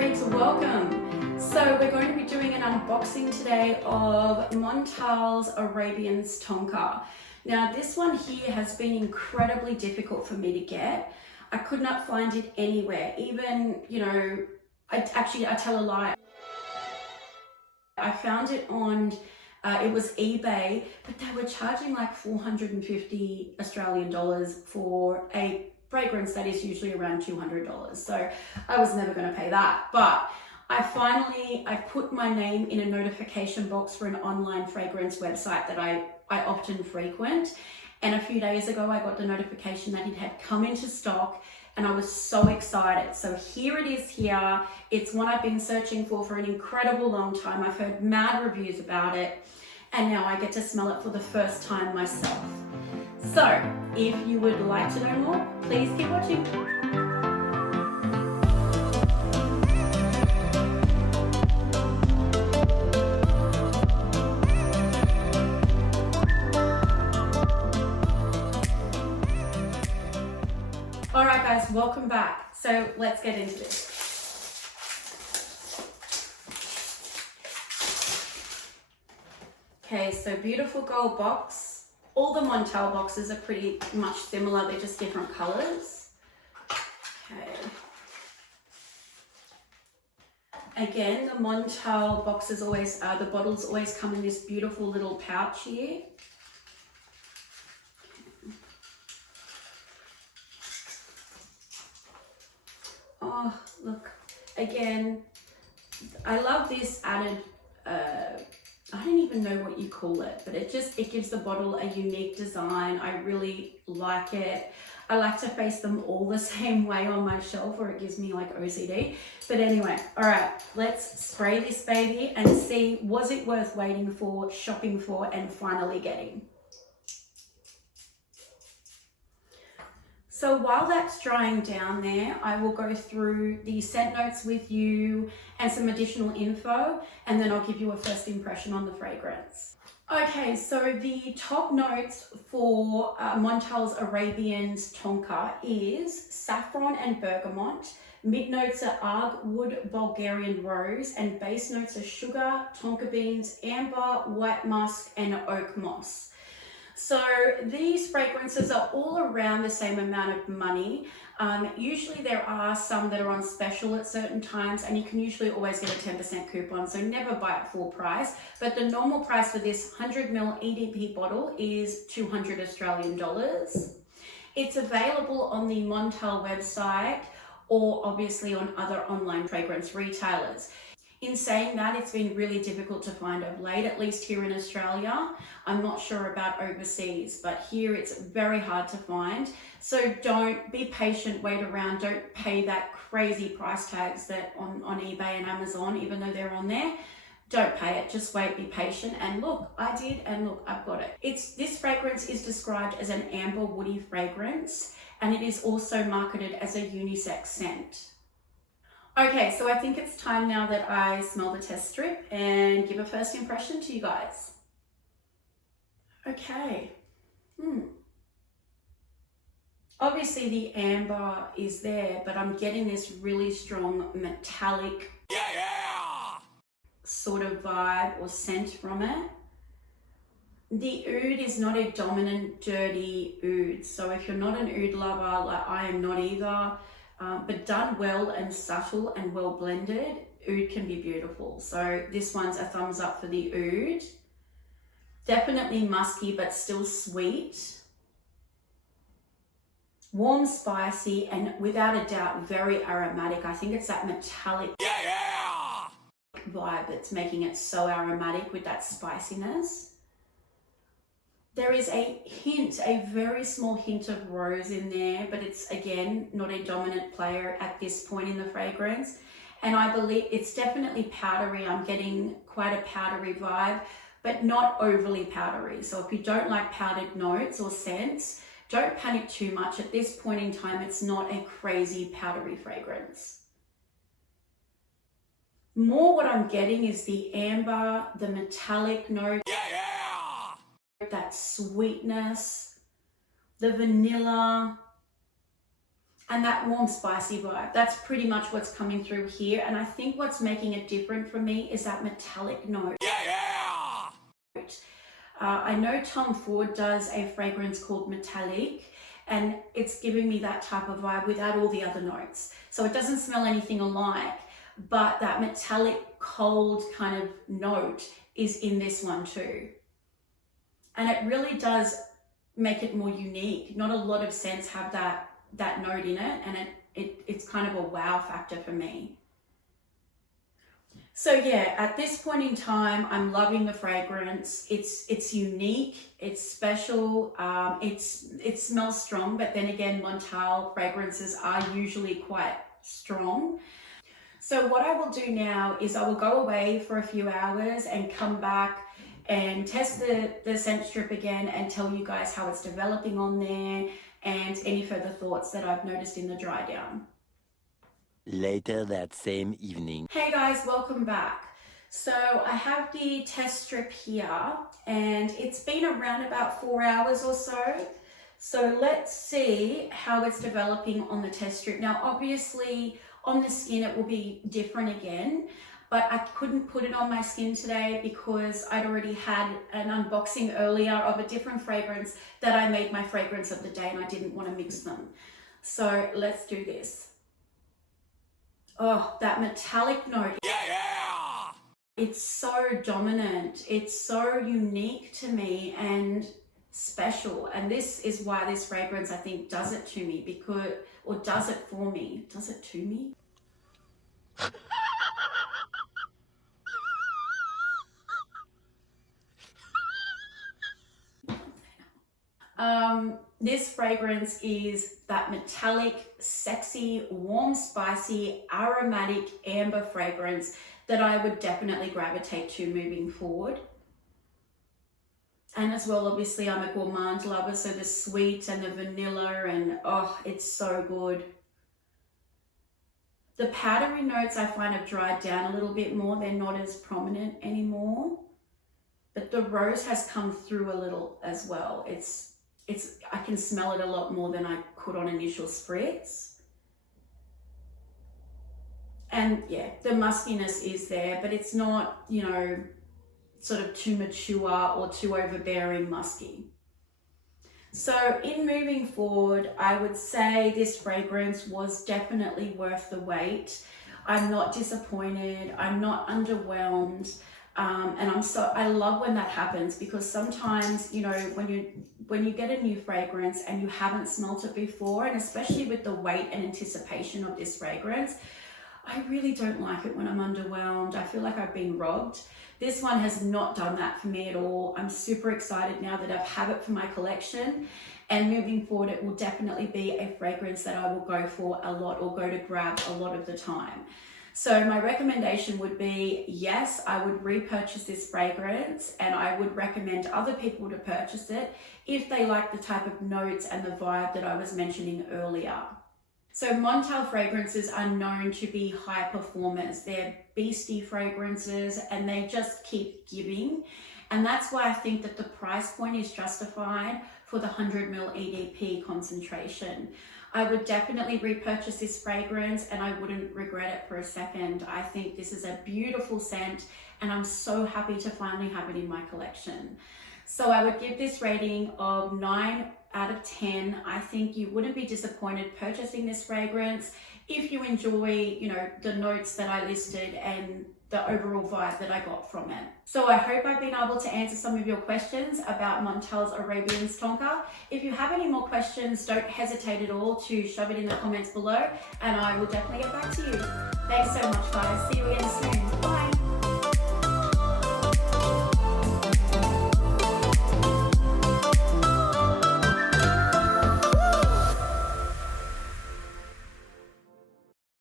freaks, welcome. So we're going to be doing an unboxing today of Montale's Arabians Tonka. Now this one here has been incredibly difficult for me to get. I could not find it anywhere, even, I tell a lie. I found it on, it was eBay, but they were charging like 450 Australian dollars for a fragrance that is usually around $200. So I was never going to pay that. But I put my name in a notification box for an online fragrance website that I often frequent. And a few days ago, I got the notification that it had come into stock and I was so excited. So here it is here. It's one I've been searching for an incredible long time. I've heard mad reviews about it and now I get to smell it for the first time myself. So if you would like to know more, please keep watching. All right guys, welcome back. So let's get into this. Okay, so beautiful gold box. All the Montale boxes are pretty much similar, they're just different colors. Okay. Again, the Montale boxes always, the bottles always come in this beautiful little pouch here. Oh, look, again, I love this added, I don't even know what you call it, but it gives the bottle a unique design. I really like it. I like to face them all the same way on my shelf or it gives me like OCD. But anyway, all right, let's spray this baby and see, was it worth waiting for, shopping for, and finally getting? So while that's drying down there, I will go through the scent notes with you and some additional info, and then I'll give you a first impression on the fragrance. Okay, so the top notes for Montale's Arabians Tonka is saffron and bergamot. Mid notes are arg wood, Bulgarian rose, and base notes are sugar, tonka beans, amber, white musk, and oak moss. So these fragrances are all around the same amount of money. Usually there are some that are on special at certain times and you can usually always get a 10% coupon, so never buy at full price. But the normal price for this 100ml EDP bottle is 200 Australian dollars. It's available on the Montale website or obviously on other online fragrance retailers. In saying that, it's been really difficult to find of late, at least here in Australia. I'm not sure about overseas, but here it's very hard to find. So don't be patient, wait around, don't pay that crazy price tags that on eBay and Amazon, even though they're on there. Don't pay it, just wait, be patient. And look, I did, and look, I've got it. This fragrance is described as an amber woody fragrance, and it is also marketed as a unisex scent. Okay, so I think it's time now that I smell the test strip and give a first impression to you guys. Okay. Obviously the amber is there, but I'm getting this really strong metallic sort of vibe or scent from it. The oud is not a dominant, dirty oud. So if you're not an oud lover, like I am not either, but done well and subtle and well blended, oud can be beautiful. So this one's a thumbs up for the oud. Definitely musky, but still sweet. Warm, spicy, and without a doubt, very aromatic. I think it's that metallic vibe that's making it so aromatic with that spiciness. There is a hint, a very small hint of rose in there, but it's again not a dominant player at this point in the fragrance. And I believe it's definitely powdery. I'm getting quite a powdery vibe, but not overly powdery. So if you don't like powdered notes or scents, don't panic too much. At this point in time, it's not a crazy powdery fragrance. More what I'm getting is the amber, the metallic note. That sweetness, the vanilla, and that warm spicy vibe. That's pretty much what's coming through here. And I think what's making it different for me is that metallic note. I know Tom Ford does a fragrance called Metallic, and it's giving me that type of vibe without all the other notes. So it doesn't smell anything alike, but that metallic cold kind of note is in this one too. And it really does make it more unique. Not a lot of scents have that note in it, and it's kind of a wow factor for me. So yeah, at this point in time, I'm loving the fragrance. It's unique, it's special, it smells strong, but then again, Montale fragrances are usually quite strong. So what I will do now is I will go away for a few hours and come back and test the scent strip again and tell you guys how it's developing on there and any further thoughts that I've noticed in the dry down. Later that same evening. Hey guys, welcome back. So I have the test strip here and it's been around about 4 hours or so. So let's see how it's developing on the test strip. Now, obviously on the skin, it will be different again, but I couldn't put it on my skin today because I'd already had an unboxing earlier of a different fragrance that I made my fragrance of the day and I didn't want to mix them. So let's do this. Oh, that metallic note. It's so dominant. It's so unique to me and special. And this is why this fragrance, I think, does it to me because, or does it for me. Does it to me? This fragrance is that metallic, sexy, warm, spicy, aromatic amber fragrance that I would definitely gravitate to moving forward. And as well, obviously, I'm a gourmand lover, so the sweet and the vanilla and oh, it's so good. The powdery notes I find have dried down a little bit more. They're not as prominent anymore, but the rose has come through a little as well. I can smell it a lot more than I could on initial spritz. And yeah, the muskiness is there, but it's not, you know, sort of too mature or too overbearing musky. So in moving forward, I would say this fragrance was definitely worth the wait. I'm not disappointed. I'm not underwhelmed. And I love when that happens because sometimes, you know, when you get a new fragrance and you haven't smelt it before, and especially with the weight and anticipation of this fragrance, I really don't like it when I'm underwhelmed. I feel like I've been robbed. This one has not done that for me at all. I'm super excited now that I have it for my collection, and moving forward, it will definitely be a fragrance that I will go for a lot or go to grab a lot of the time. So my recommendation would be, yes, I would repurchase this fragrance and I would recommend other people to purchase it if they like the type of notes and the vibe that I was mentioning earlier. So Montale fragrances are known to be high performers. They're beastie fragrances and they just keep giving. And that's why I think that the price point is justified for the 100 ml EDP concentration. I would definitely repurchase this fragrance and I wouldn't regret it for a second. I think this is a beautiful scent and I'm so happy to finally have it in my collection. So I would give this rating of 9 out of 10. I think you wouldn't be disappointed purchasing this fragrance if you enjoy, you know, the notes that I listed and the overall vibe that I got from it. So I hope I've been able to answer some of your questions about Montale's Arabians Tonka. If you have any more questions, don't hesitate at all to shove it in the comments below and I will definitely get back to you. Thanks so much guys. See you again soon. Bye.